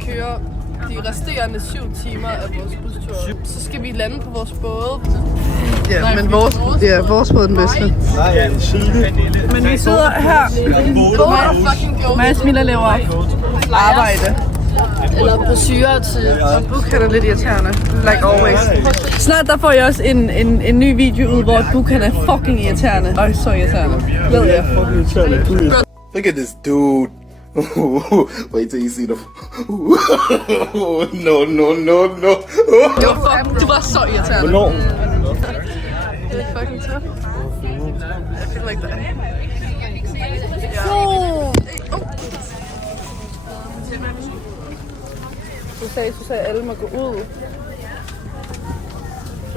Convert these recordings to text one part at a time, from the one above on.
skal køre de resterende 7 timer af vores bustur. Så skal vi lande på vores båd. Ja, nej, men vores båd er den bedste. Nej, en sylde. Men vi sidder her. Mads Miller laver arbejde. Eller brosyrer til. Og Buk er lidt irriterende. Like always. Snart der får jeg også en ny video ud, hvor Buk er fucking irriterende. Øj, så irriterende. Ved jeg. Look at this dude. Wait till you see the. No. Du var så irriterende. Hvornår? Det er fucking tough. I feel like that. Du sagde, at alle må gå ud.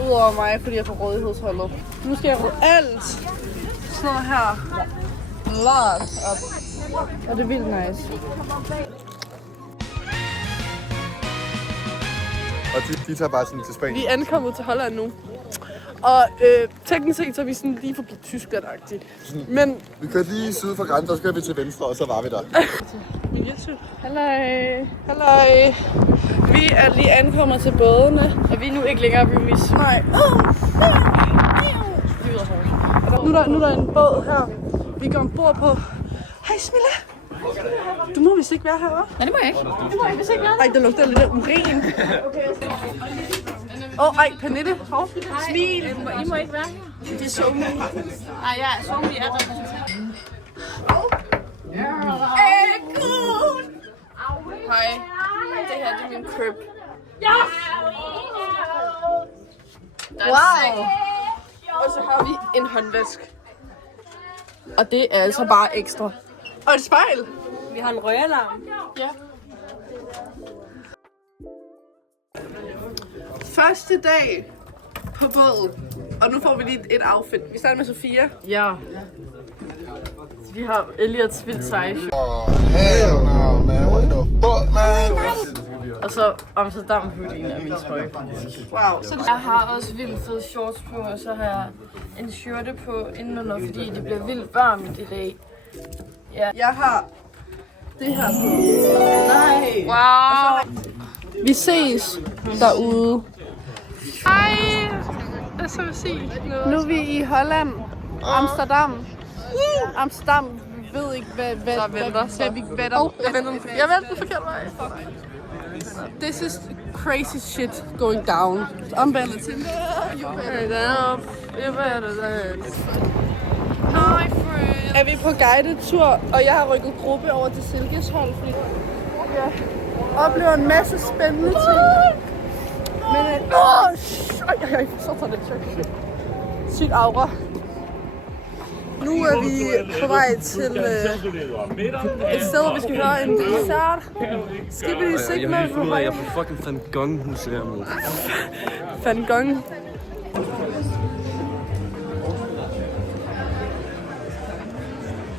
Udover mig, fordi jeg får rådighedsholdet. Nu skal jeg rydde alt. Sådan noget her. Lart op. Og det er vildt nice. Og de tager bare sådan til Spanien. Vi er ankommet til Holland nu. Og teknisk set så er vi sådan lige forbi Tyskland-agtigt. Men Vi kørte lige syd for grænsen, og så kører vi til venstre, og så var vi der. Halløj. Vi er lige ankommet til bådene, og vi er nu ikke længere roomies. Nej. Nu er der en båd her. Vi går ombord på. Hej Smilla. Du må vist ikke være her, hva'? Nej, det må jeg ikke. Det må jeg vist ikke være. Ej, der lugter lidt af urin. Ej, Pernille. Hov. Smil. I må ikke være her. Det er Somi. Nej, ja, Somi er der. Hej. Det her det er min crib. Wow. Og så har vi en håndvask. Og det er altså bare ekstra. Og et spejl. Vi har en røgalarm. Ja. Første dag på båden. Og nu får vi lige et outfit. Vi starter med Sofia. Ja. Vi har Elliots vildt seje. Hell no, man. What the fuck, man? Og så Amsterdam hoodien er min trøje. Wow. Så Jeg har også vildt fede shorts på, og så har jeg en skjorte på indenunder, fordi det bliver vildt varmt i dag. Ja. jeg har det her på. Nej. Wow. Vi ses derude. Hej. Hvad skal vi sige? Nu er vi i Holland. Amsterdam. Amsterdam. Vi ved ikke, hvad vi venter. Jeg venter den forkerte vej. This is crazy shit going down. Omvendt til. Hi friends. Er vi på guided tur, og jeg har rykket gruppe over til Silkeshold, fordi jeg oplever en masse spændende ting. Men så tager det sygt aura. Nu er vi på vej til et sted, hvor vi skal høre en koncert. Skibbity Sigma. Jeg er på fucking Van Gogh museum. Van Gogh.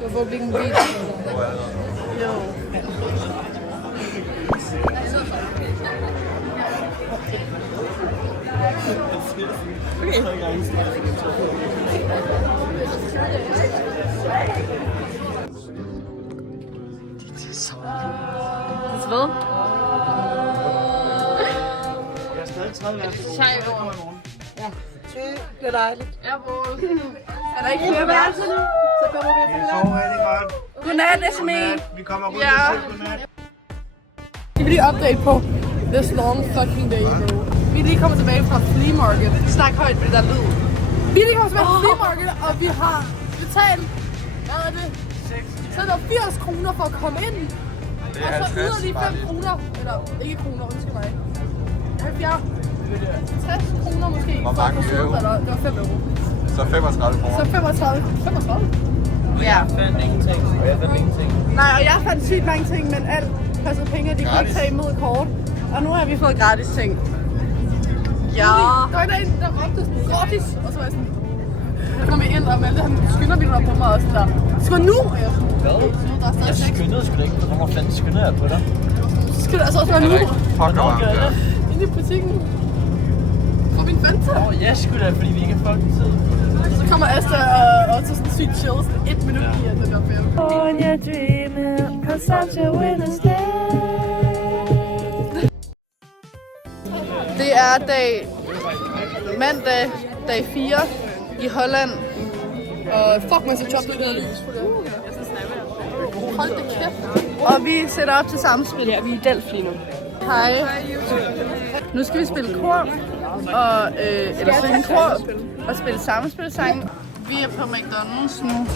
Hvorfor bliver en video? Jo. Hvad? Jeg er stadig 30 år. Sej over. Det bliver dejligt. Ja, bror. Er der ikke flere værelser nu? Så kommer vi Det sover rigtig godt. Godnat, Esme. Vi kommer rundt Ja. og siger godnat. Vi vil lige update på this long fucking day, bro. Vi er lige kommet tilbage fra flea market. Snak højt med det der lyd. Vi er lige kommet tilbage fra flea market, og vi har betalt, hvad er det? 80 kroner for at komme ind. Og så yder lige 5 kroner, eller ikke kroner, undskyld mig. 60 kroner måske. Hvor mange euro? Det var 5 euro. Så 35 kroner. Så 35. Ja, fandt ingenting. Og jeg fandt ingenting. Nej, og jeg fandt sygt mange ting, men alt kostede penge, de kunne ikke tage imod kort. Og nu har vi fået gratis ting. Ja. Der var en, der råbte gratis, og så var jeg sådan... Så kom vi ind, og Malte, han skynder bilen på mig og sådan der. Skal nu? Og jeg sådan, Hvad? der er stadig 6. Skyndede sgu da ikke. Hvorfor fanden skynder jeg på dig? Så skal det altså også være nu. Fuck, hvor varmt det er. Inde i butikken. For min Fanta. Ja, sgu da, fordi vi ikke har fucking tid. Så kommer Asta og så sådan sygt chill, sådan 1 minut i, at den der film. On your dreaming, cause such a winner's day. er mandag, dag 4 i Holland. Og fuck mig så chokolade. Hold da kæft. Og vi sætter op til samspil. Ja, vi er i Delft lige nu. Hej. Nu skal vi spille kor, eller synge kor, og spille samspilsange. Vi er på McDonald's nu,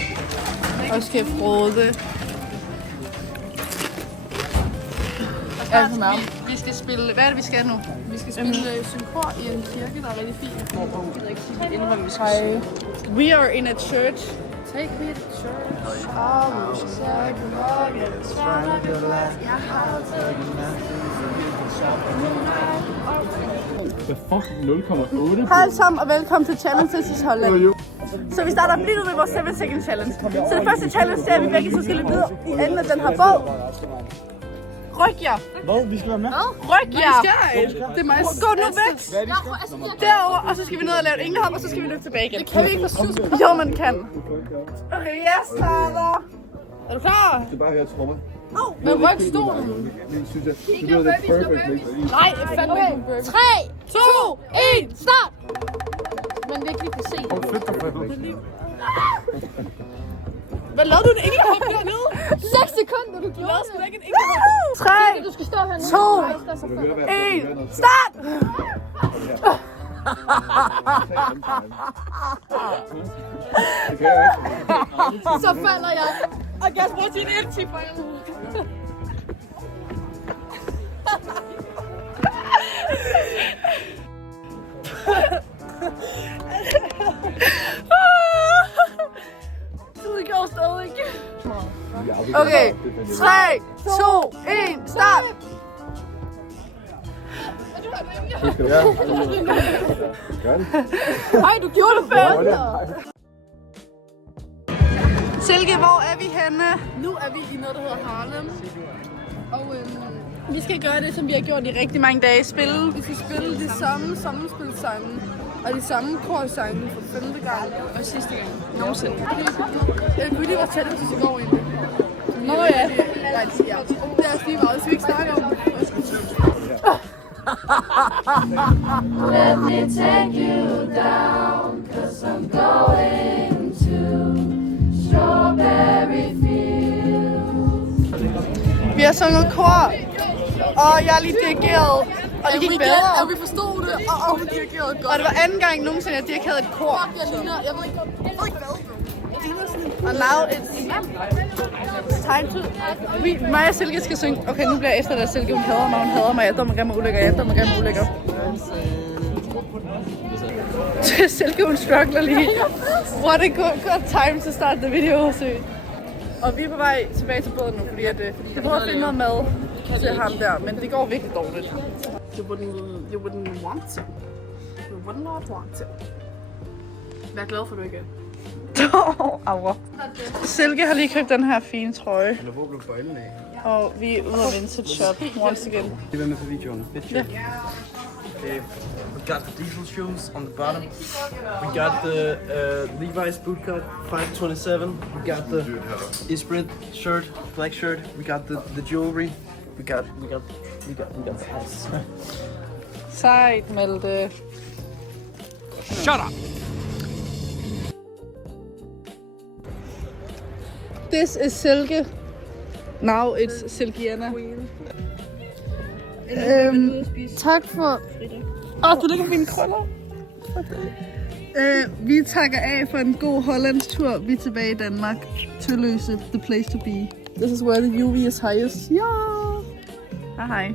og skal fråde. Altså, vi skal spille, hvad er det vi skal nu? Vi skal spille synkor i en kirke, der er rigtig fin. Hej. We are in a church. Take me to church. Hej alle sammen, og velkommen til Challenges i Holland. Så vi starter lige nu med vores 7 second challenge. Så det første challenge, det er, at vi begge så skal løbe ned i enden af den her båd. Ryk jer. Hvad? Vi skal være med? Ryk jer. Det er mig. Gå nu væk. Derover, og så skal vi ned og lave et englehop, og så skal vi løbe tilbage igen. Det kan vi ikke på tidspunkt. Jo, man kan. Okay, jeg starter. Er du klar? Det er bare at høre trommer. Men ryk stolen. Synes jeg, det lyder det perfect mix. Nej, fandme ikke en burger. 3, 2, 1, start! Men det er ikke lige for sent. Hvad lavede du en englehop dernede? 6 sekunder, du gjorde det. sgu da ikke en englehop. 3, Du skal stå hernede. 2, 1, start! Så falder jeg. Og jeg skal bruge din eltip for jer. Det går stadig ikke. Okay, 3, 2, 1, start! Ej, du gjorde det bedre. Silke, hvor er vi henne? Nu er vi i noget, der hedder Harlem. Og Vi skal gøre det, som vi har gjort i rigtig mange dage. vi skal spille de samme sammenspilsange og de samme korsange for 5. gang og sidste gang nogensinde. Jeg kunne lige være challenge i går egentlig. Nå ja. Nej, det siger jeg. Det er også lige meget, så vi ikke snakker om det. Let me take you down, 'cause I'm going to Strawberry Fields. Vi har sunget kor, og jeg er lige dirigeret. Og det gik bedre. Og vi forstod det, og vi dirigerede godt. Og det var anden gang nogensinde, jeg dirigerede et kor. Jeg ligner, jeg ved ikke hvad. Og now it's time to... Mig og Silke skal synge. Okay, nu bliver jeg efter dig, Silke. Hun hader mig. Jeg dømmer grimme ulykker. Silke, hun struggler lige. What a good time to start the video. Og vi er på vej tilbage til båden nu, fordi det prøver at finde noget mad til ham der. Men det går virkelig dårligt. You wouldn't want to. You would not want to. Vær glad for, du ikke Aua. Silke har lige købt den her fine trøje. Og vi er ude af vintage shop once again. Det er med på videoen. Ja. Okay, we got the diesel shoes on the bottom. We got the Levi's bootcut 527. We got the Esprit shirt, black shirt. We got the jewelry. We got the house. Sejt, Malte. Shut up! This is Silke. Now it's Silkiana. Tak for... du lægger mine krøller. Vi takker af for en god hollandsk tur. Vi er tilbage i Danmark. Tølløse, the place to be. This is where the UV is highest. Ja. Hej.